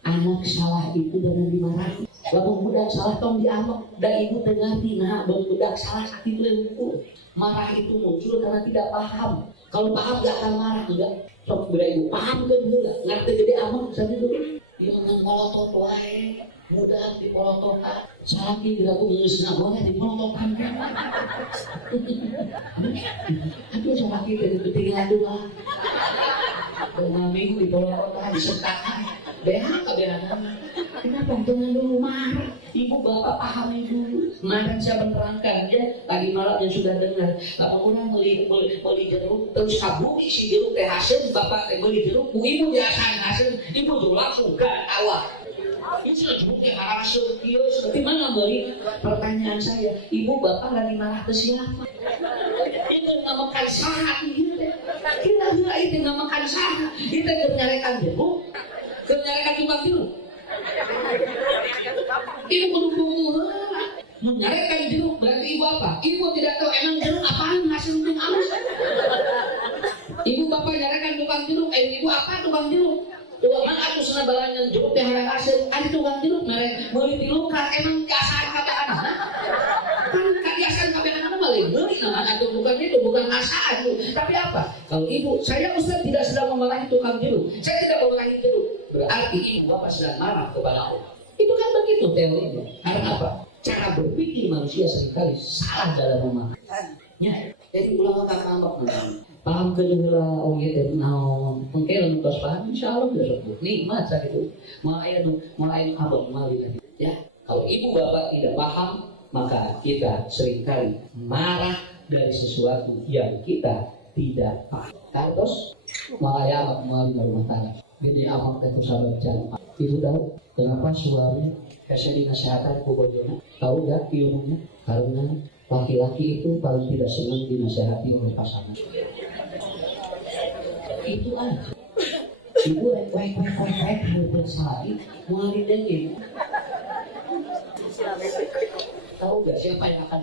Anak salah itu dengan dimarahi. Lamun budak salah tong diamuk dan ibu dengarti nah budak salah itu leumpul. Marah itu muncul karena tidak paham. Kalau paham gak akan marah enggak. Sok budak ibu paham kan heula ngarti gede amat sampai dulu. Ieu ngan molotot wae. Budak dipolotokan. Salaki dilaku geusna boleh dipolotokan. Aduh salaki teh ketinggalan dua. Minggu dipolotokan disentakan. Behang kebenaran. Kenapa jangan dulu marah? Ibu bapak pahami dulu. Kemarin saya menerangkan ya tadi malam yang sudah dengar. Bapak orang beli jeruk terus kabur isi jeruk teh hasil bapak beli jeruk. Ibu biasa hasil. Ibu tuh langsung gak awal. Ini sudah jeruknya hasil kios. Tapi mana beli? Pertanyaan saya, ibu bapak lagi marah ke siapa? Itu namakan sahat gitu. Kita itu namakan sahat. Kita nyarikan jeruk. Kenyarikan tukang jeruk. Ibu kudu kudu menyarekan jeruk berarti ibu apa? Ibu tidak tahu emang jeruk apaan hasil untung amas. Ibu bapak nyarekan tukang jeruk, ibu apa tukang jeruk? Tuh mana aku sana balangan jeruk teh harang hasil, ada tukang jeruk mereka meuli di luka emang keasaan kabeh anak. Kan kebiasaan kabeh anak balik meuli nama itu bukan itu bukan asaan itu. Tapi apa? Kalau ibu, saya Ustaz tidak sedang memarahi tukang jeruk. Saya tidak memarahi jeruk. Berarti ibu bapak sedang marah kepada Allah. Itu kan begitu teorinya. Karena apa? Cara berpikir manusia seringkali salah dalam memahaminya. Jadi ulang kakak ambak paham kedua orang itu naon mungkin untuk paham insyaallah bisa sembuh nikmat sakit itu mulai abang mali ya. Kalau ibu bapak tidak paham maka kita seringkali marah dari sesuatu yang kita tidak paham. Terus mulai abang mali rumah tangga jadi abang itu sahabat jalan. Ibu tahu kenapa suami kasih dinasihatan ke bojona? Tahu gak ilmunya? Karena laki-laki itu paling tidak senang dinasihati oleh pasangan. Itu aja. Ibu rek bersalari mulai dengin. Tahu gak siapa yang akan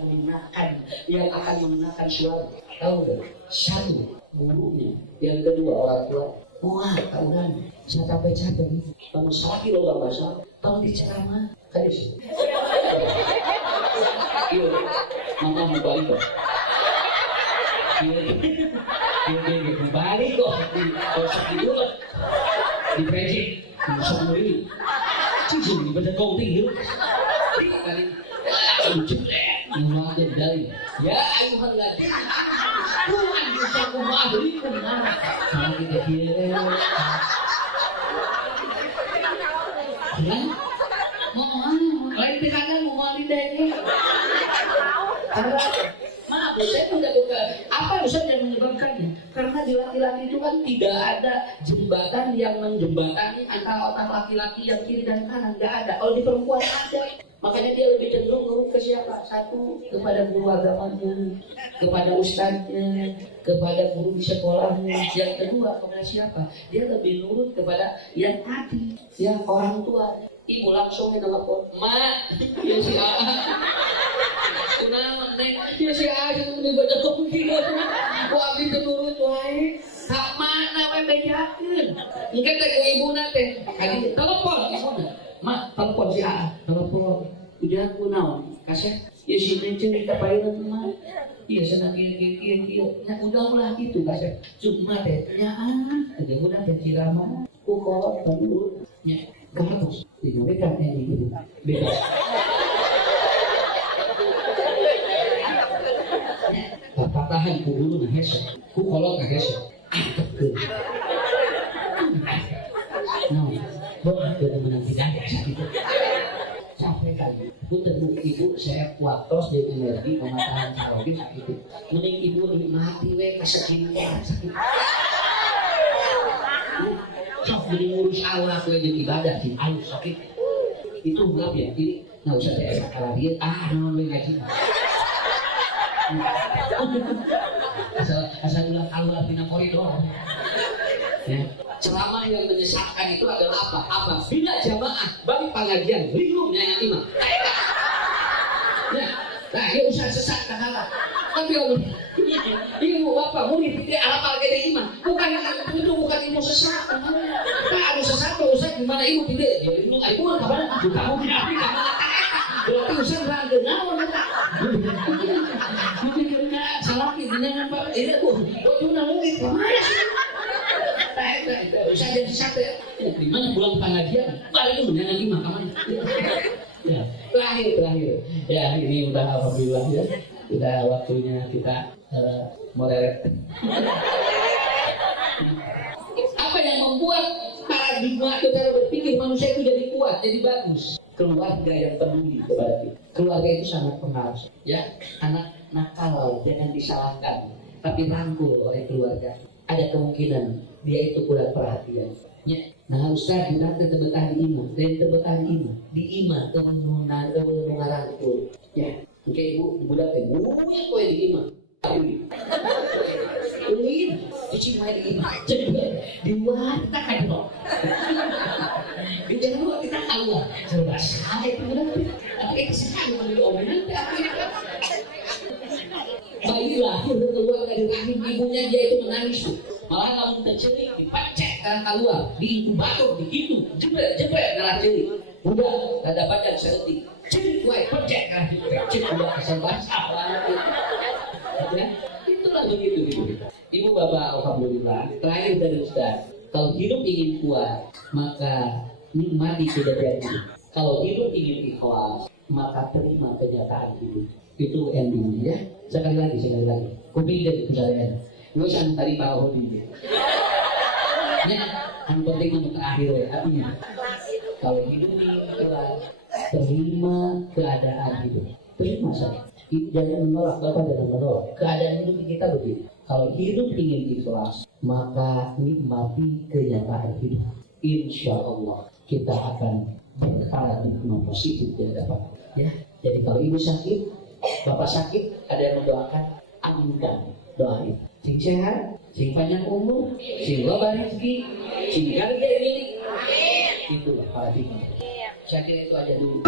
mengenakan suami? Tahu gak? Satu gurunya, yang kedua orang tua. Wah, tahu kan? Saya capek-capek. Kamu sakit loh bapak saya. Kamu diceramah, kadis. Iya, mama mau balik kok. Iya, balik kok. Kalau sakit dulu, di project, musuh ini. Cincin di badan kau tinggi. Kali, lucu deh. Menguatkan dari. Ya, ayuhan lagi. Tuhan bisa kumahlikum mana? Kalau kita kira. Ya, mau lain tekanan mau walidaynya. Maaf, saya tidak buka. Apa Ustaz yang menyebabkannya? Karena di laki-laki itu kan tidak ada jembatan yang menjembatani antara otak laki-laki yang kiri dan kanan, nggak ada. Kalau di perempuan ada. Makanya dia lebih cenderung nurut ke siapa? Satu, kepada guru agamanya, kepada ustadznya, kepada guru di sekolahnya. Yang kedua, kepada siapa? Dia lebih nurut kepada yang tadi, yang orang tua. Ibu langsung telepon, "Mak, ya si A." Kenapa, Neng? Ya si A yang dibaca komputer. Ku abdi teu nurut wae. Hak mana we bejakeun. Engke teh ku ibuna teh. Adi telepon ibuna. "Mak, telepon si A." Telepon. Udah ku naon? Kasih. Ya si Neng cerita paeun mah. Iya sana kieu. Nya udah gitu kasih. Cuma teh nyaan. Ada udah teh cirama. Ku kolot dulu. Nya kamus. Diberikan ini bebas. Patahan ku dulu nah hese. Ku kolot nah hese. Nah, boleh ke menang tidak sakit. Capek kali. Punten ibu saya kuatos di energi pematahan kalori sakit. Mending ibu nikmati we skincare sakit. Sok jadi ngurus awak we jadi ibadah sih ayo sakit. Itu gelap ya. Jadi enggak usah saya kalori naon we ngaji. Asal ulah keluar di koridor. Ya. Ceramah yang menyesatkan itu adalah apa? Apabila jamaah bagi pengajian bingung yang imam. Ya, nah dia usah sesat kalah. Tapi ibu bapak murid tidak hafal gede imam. Bukan ibu sesat. Nah ada sesat tuh usah gimana ibu tidak? Ya ibu kapan? Kamu tidak apa? Berarti usah berangkat naon tak? Mungkin salah dengan Pak. Ini aku, cuma murid kemana sih? Usah jadi satu ya. Di mana pulang pengajian? Balik dulu jangan imam kemana? Ya, terakhir. Ya ini udah alhamdulillah ya. Udah waktunya kita modern. Apa yang membuat paradigma atau cara berpikir manusia itu jadi kuat, jadi bagus? Keluarga yang peduli kepada kita. Keluarga itu sangat pengaruh. Ya, anak nakal jangan disalahkan, tapi rangkul oleh keluarga. Ada kemungkinan dia itu kurang perhatian. Ya. Nah Ustaz kita betah di imam, dan betah di imam kemenungan rangkul. Ya, oke ibu budak ibu yang kowe di imam. Ulin, cuci main ini, cepet di luar kita kan dong. Di luar kita keluar, jelas. Itu berarti, tapi kesukaan membeli omelan, bayi lahir keluar dari rahim ibunya dia itu menangis tuh. Malah lamun tercelik dipacek karena keluar di inkubator begitu jebret darah celik. Udah ada badan sedetik. Celik wae pecek karena dipecek udah kesel basah banget. Ya, itulah begitu gitu. Ibu bapak alhamdulillah terakhir dari Ustaz. Kalau hidup ingin kuat maka nikmati kejadian. Kalau hidup ingin ikhlas maka terima kenyataan hidup. Itu ending ya. Sekali lagi. Kuping dari kejadian. Gue sang tadi Pak Hodi. Ya, yang penting untuk terakhir ya. Artinya, kalau hidup ingin kuat, terima keadaan hidup. Terima saja. Jangan menolak, Bapak jangan menolak. Keadaan hidup kita begitu. Kalau hidup ingin ikhlas, maka nikmati kenyataan hidup. Insya Allah kita akan berharap dengan positif di hadapan. Ya, jadi kalau ibu sakit, bapak sakit, ada yang mendoakan, aminkan doain. Sing sehat, sing panjang umur, sing loba rezeki, sing garga milik. Itulah paradigma. Saya kira itu aja dulu.